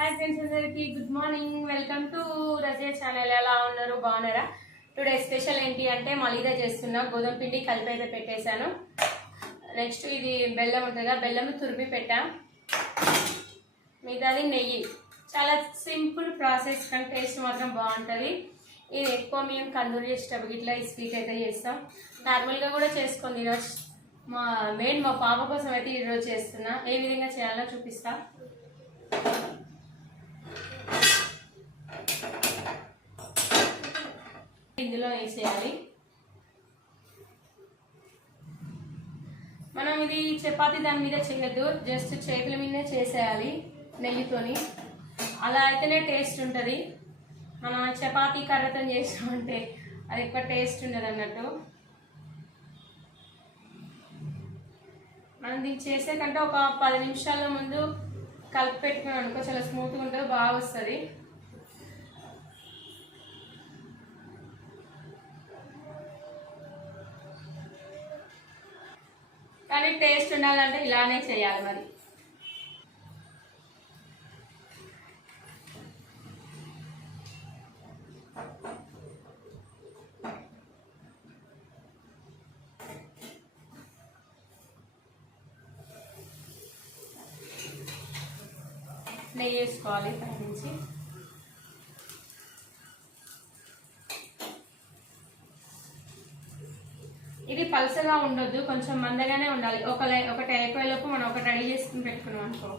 Hi friends, అందరికి good morning. Welcome to Razia channel. ఎలా ఉన్నారు? బాగున్నారా? టుడే స్పెషల్ ఏంటి అంటే మలీదా చేస్తున్నా. గోధుమ పిండి కలిపి అయితే పెట్టేశాను. నెక్స్ట్ ఇది బెల్లం ఉంటుందిగా, బెల్లం తురిమి పెట్టా. మిగతాది నెయ్యి. చాలా సింపుల్ ప్రాసెస్ కానీ టేస్ట్ మాత్రం బాగుంటుంది. ఇది ఎక్కువ మేము కందూరు చేసేటప్పుడు ఇట్లా ఈ స్వీట్ అయితే చేస్తాం. నార్మల్గా కూడా చేసుకొని ఈరోజు మా పాప కోసం అయితే ఈరోజు చేస్తున్నా. ఏ విధంగా చేయాలో చూపిస్తా. ఇందులో వేసేయాలి. మనం ఇది చపాతీ దాని మీద చేయొద్దు, జస్ట్ చేతుల మీదనే చేసేయాలి నెయ్యితోని. అలా అయితేనే టేస్ట్ ఉంటుంది. మనం చపాతీ కర్రతో చేసామంటే అది ఎక్కువ టేస్ట్ ఉండదు అన్నట్టు. మనం దీన్ని చేసే కంటే ఒక 10 నిమిషాల ముందు కలిపి పెట్టుకున్నాం అనుకో చాలా స్మూత్గా ఉంటుంది, బాగా వస్తుంది. కానీ టేస్ట్ ఉండాలంటే ఇలానే చేయాలి. మరి నెయ్యి వేసుకోవాలి పై నుంచి. ఇది పలసగా ఉండొద్దు, కొంచెం మందగానే ఉండాలి. ఒకటి అయిపోయేలోపు మనం ఒకటి రెడీ చేసుకుని పెట్టుకున్నాం అనుకో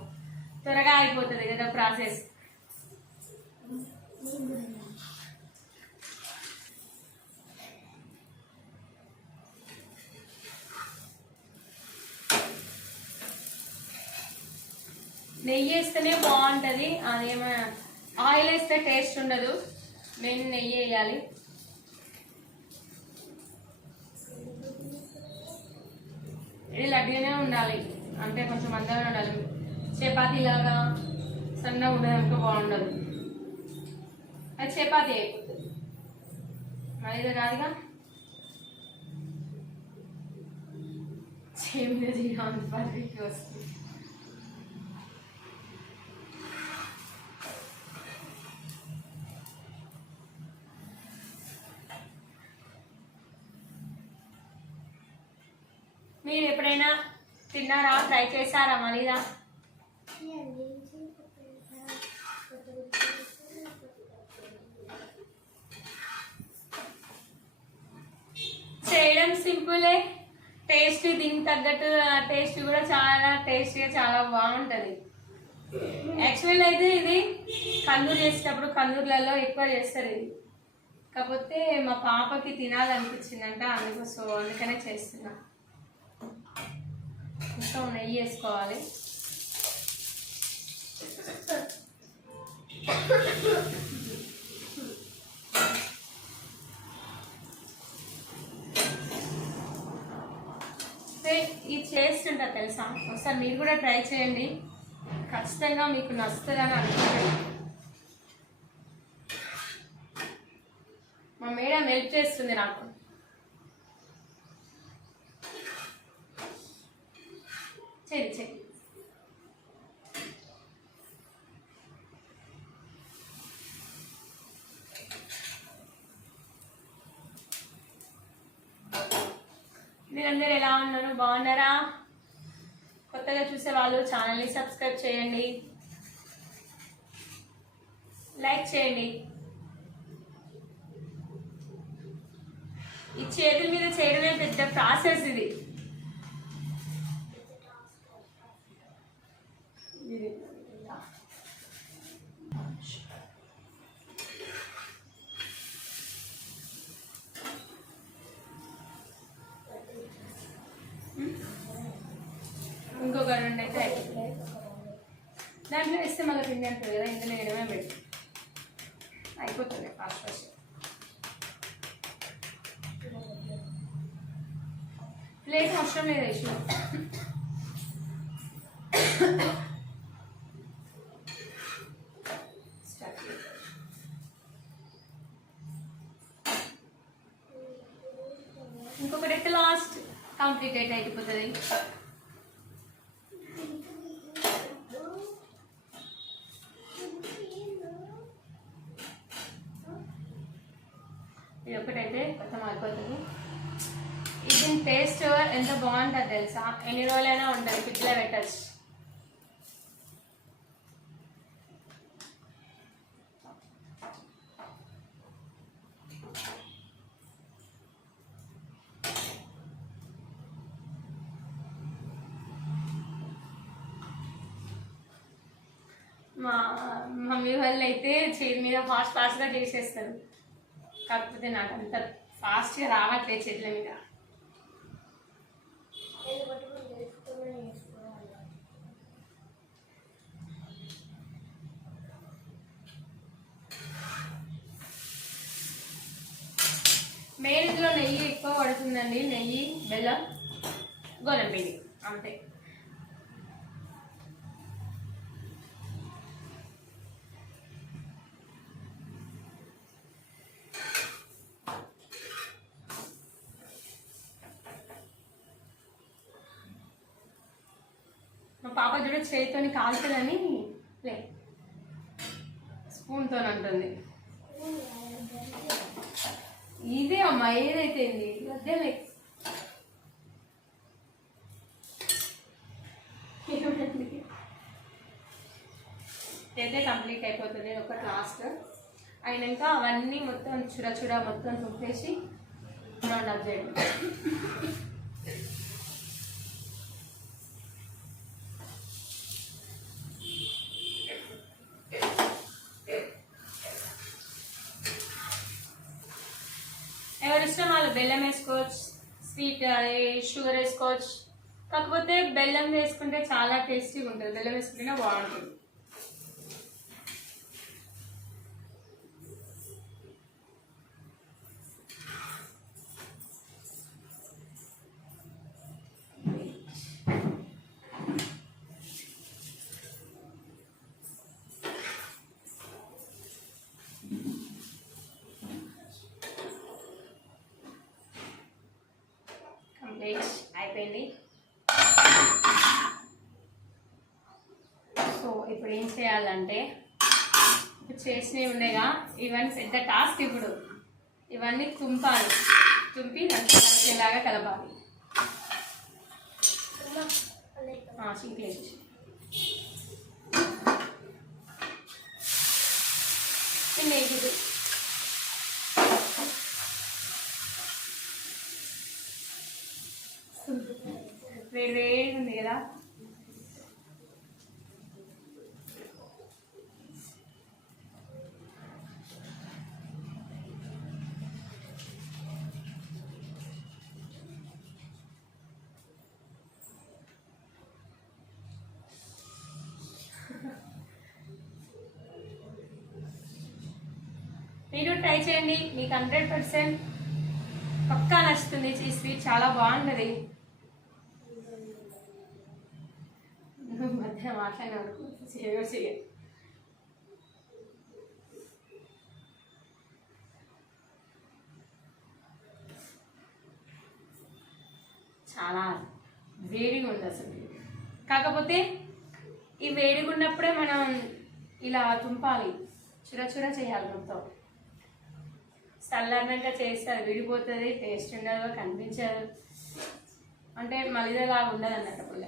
త్వరగా అయిపోతుంది కదా ప్రాసెస్. నెయ్యి వేస్తేనే బాగుంటుంది. అదేమో ఆయిల్ వేస్తే టేస్ట్ ఉండదు. మెయిన్ నెయ్యి వేయాలి. ఇది లడ్డుగానే ఉండాలి, అంటే కొంచెం మందంగా ఉండాలి. చపాతీ లాగా సన్నగా ఉండదు అనుకో బాగుండదు. అది చపాతీ అయిపోతుంది, మళ్ళీ కాదుగా. చేమిది పర్ఫెక్ట్ వస్తుంది. మీరు ఎప్పుడైనా తిన్నారా? ట్రై చేశారా మలీదా? చేయడం సింపులే, టేస్ట్ దీనికి తగ్గట్టు టేస్ట్ కూడా చాలా టేస్ట్గా చాలా బాగుంటుంది. యాక్చువల్ అయితే ఇది కందూరు చేసేటప్పుడు కందూరులలో ఎక్కువ చేస్తారు ఇది. కాకపోతే మా పాపకి తినాలనిపించిందంట, అందుకనే చేస్తున్నా. ఇంకా నెయ్యి వేసుకోవాలి. ఇది చేస్తుంటా తెలుసా, ఒకసారి మీరు కూడా ట్రై చేయండి, ఖచ్చితంగా మీకు నచ్చుతుందని అనుకుంటున్నాను. మా మేడం హెల్ప్ చేస్తుంది నాకు. చెయ్యి మీరందరూ ఎలా ఉన్నారు? బాగున్నారా? కొత్తగా చూసే వాళ్ళు ఛానల్ని సబ్స్క్రైబ్ చేయండి, లైక్ చేయండి. ఈ చేతుల మీద చేయడమే పెద్ద ప్రాసెస్ ఇది. ఇంకొక 2 అయితే అయిపోతుంది. దాంట్లో వేస్తే మళ్ళీ పిండి అంటుంది కదా, ఇందులో వేయడమే పెట్టి అయిపోతుంది ఫాస్ట్ ఫాస్ట్. ప్లేట్ అవసరం లేదు ఇష్యూ. ఇంకొకటి అయితే లాస్ట్ కంప్లీట్ అయితే అయిపోతుంది. ఇది ఒకటైతే మొత్తం అయిపోతుంది. ఇది టేస్ట్ ఎంత బాగుంటుంది తెలుసా, ఎన్ని రోజులైనా ఉంటుంది, ఫ్రిడ్జ్లో పెట్టచ్చు. మా మమ్మీ వాళ్ళు అయితే చేతి మీద ఫాస్ట్గా చేసేస్తారు, కాకపోతే నాకు అంత ఫాస్ట్గా రావట్లేదు చేతుల మీద. మెయిన్ ఇందులో నెయ్యి ఎక్కువ పడుతుందండి, నెయ్యి, బెల్లం, గోధుమ పిండి, అంతే. మా పాప చూడ చేతితో కాలుతుందని లే స్పూన్తో అంటుంది. ఇదే అమ్మా ఏదైతే వద్దే అయితే కంప్లీట్ అయిపోతుంది. ఒకటి లాస్ట్ అయినాక అవన్నీ మొత్తం చూడ మొత్తం తుంపేసి రౌండ్ అప్ చేయడం. ఎవరిష్టం వాళ్ళు బెల్లం వేసుకోవచ్చు, స్వీట్ షుగర్ వేసుకోవచ్చు. కాకపోతే బెల్లం వేసుకుంటే చాలా టేస్టీగా ఉంటుంది, బెల్లం వేసుకుంటేనే బాగుంటుంది. అయిపోయింది. సో ఇప్పుడు ఏం చేయాలంటే, ఇప్పుడు చేసినవి ఉన్నాయిగా, ఇవన్నీ పెద్ద టాస్క్. ఇప్పుడు ఇవన్నీ తుంపాలి, తుంపి కలిసేలాగా కలపాలి. సింక్లేదు నెయ్యి వేడి ఉంది కదా. మీరు ట్రై చేయండి, మీకు 100% పక్కా నచ్చుతుంది. ఈ స్వీట్ చాలా బాగుంటుంది. మధ్య మాట్లాడినప్పుడు చేయ చాలా వేడిగా ఉంది అసలు. కాకపోతే ఈ వేడిగా ఉన్నప్పుడే మనం ఇలా తుంపాలి, చుర చేయాలి మొత్తం. చల్లారినాక చేస్తే అది విడిపోతుంది, టేస్ట్ ఉండదు, కనిపించదు, అంటే మళ్ళీలాగా ఉండదు అన్నట్టు. పుల్ల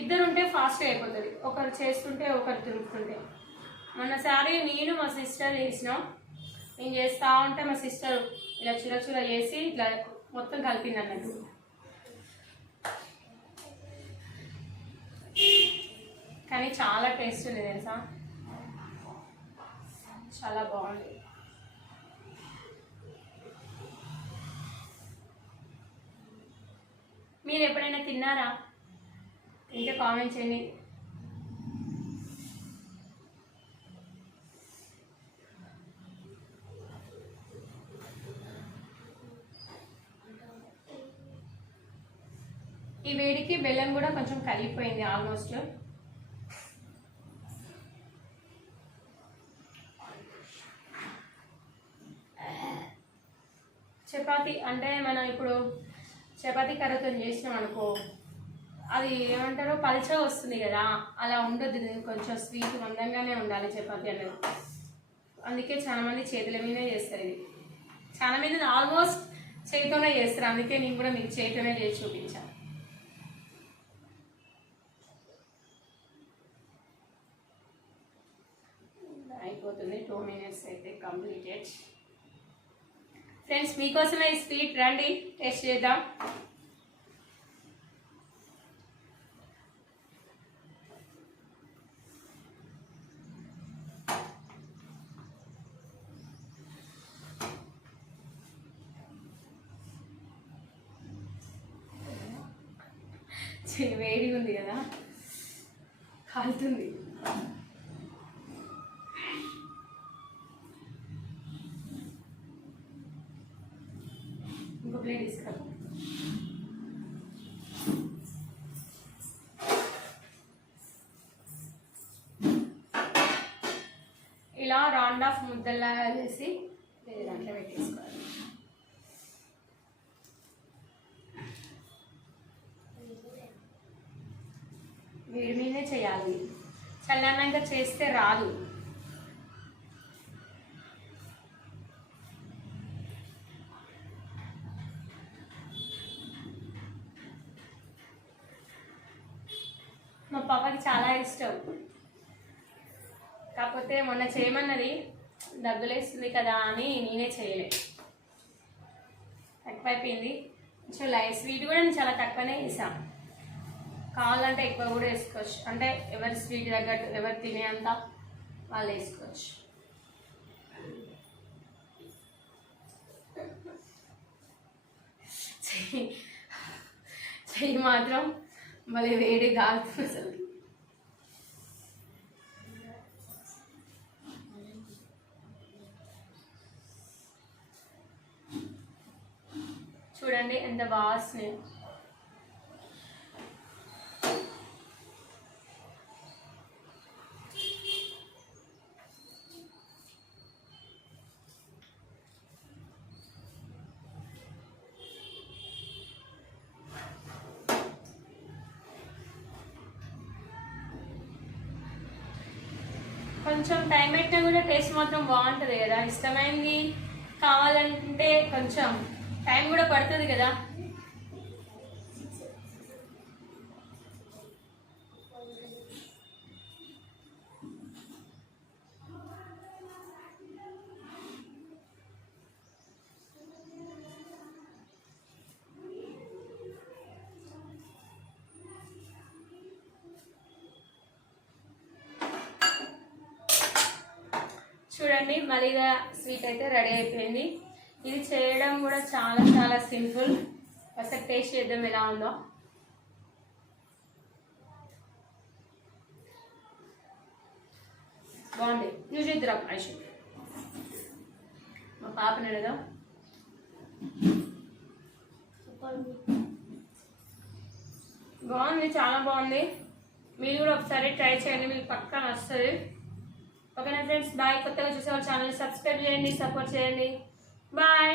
ఇద్దరు ఉంటే ఫాస్ట్గా అయిపోతుంది, ఒకరు చేస్తుంటే ఒకరు తిరుగుతుంటే. మొన్నసారి నేను మా సిస్టర్ చేసినాం, నేను చేస్తూ ఉంటే మా సిస్టర్ ఇలా చుర చేసి ఇట్లా మొత్తం కలిపింది అన్నట్టు. కానీ చాలా టేస్ట్ ఉంది తెలుసా, చాలా బాగుంది. మీరు ఎప్పుడైనా తిన్నారా? తింటే కామెంట్ చేయండి. ఈ వేడికి బెల్లం కూడా కొంచెం కరిగిపోయింది ఆల్మోస్ట్. చపాతి అంటే మనం ఇప్పుడు చపాతీ కర్రతో చేసినాం అనుకో, అది ఏమంటారో పల్చగా వస్తుంది కదా, అలా ఉండదు. కొంచెం స్వీట్ మందంగానే ఉండాలి చపాతీ అనేది. అందుకే చాలా మంది చేతుల మీదే చేస్తారు. ఇది చాలా మంది ఆల్మోస్ట్ చేతితోనే చేస్తారు. అందుకే నేను కూడా మీకు చేతితోనే చేసి చూపించాను. అయిపోతుంది. 2 minutes అయితే కంప్లీటెడ్. ఫ్రెండ్స్ మీకోసమే ఈ స్వీట్, రండి టేస్ట్ చేద్దాం. వేడిగా ఉంది కదా, కాలుతుంది. ఇంకో ప్లేట్ తీసుకురా. ఇలా రౌండ్ ఆఫ్ ముద్దల్లా వేసి వేరే దాంట్లో పెట్టేసుకోవాలి. వేడి మీదే చేయాలి, చల్లనంగా చేస్తే రాదు. మా పాపకి చాలా ఇష్టం. కాకపోతే మొన్న చేయమన్నది, దగ్గులేస్తుంది కదా అని నేనే చేయలే, తక్కువైపోయింది. కొంచెం లైట్ స్వీట్ కూడా నేను చాలా తక్కువనే వేసాను. కావాలంటే ఎక్కువ కూడా వేసుకోవచ్చు, అంటే ఎవరి స్వీట్ తగ్గట్టు ఎవరు తినే అంత వాళ్ళు వేసుకోవచ్చు. చెయ్యి మాత్రం మళ్ళీ వేడి కాలుతుంది అసలు. చూడండి ఎంత వాసన. కొంచెం టైం పెట్టినా కూడా టేస్ట్ మాత్రం బాగుంటుంది కదా. ఇష్టమైంది కావాలంటే కొంచెం టైం కూడా పడుతుంది కదా. చూడండి మలీదా స్వీట్ అయితే రెడీ అయిపోయింది. ఇది చేయడం కూడా చాలా చాలా సింపుల్. ఒకసారి టేస్ట్ చేద్దాం ఎలా ఉందో. బాగుంది. నువ్వు చేద్దాం ఐషు, మా పాపని అడగా. బాగుంది, చాలా బాగుంది. మీరు కూడా ఒకసారి ట్రై చేయండి, మీకు పక్కా వస్తుంది. ఓకేనా ఫ్రెండ్స్, బాయ్. కొత్తగా చూసే వాళ్ళ ఛానల్ సబ్స్క్రైబ్ చేయండి, సపోర్ట్ చేయండి. బాయ్.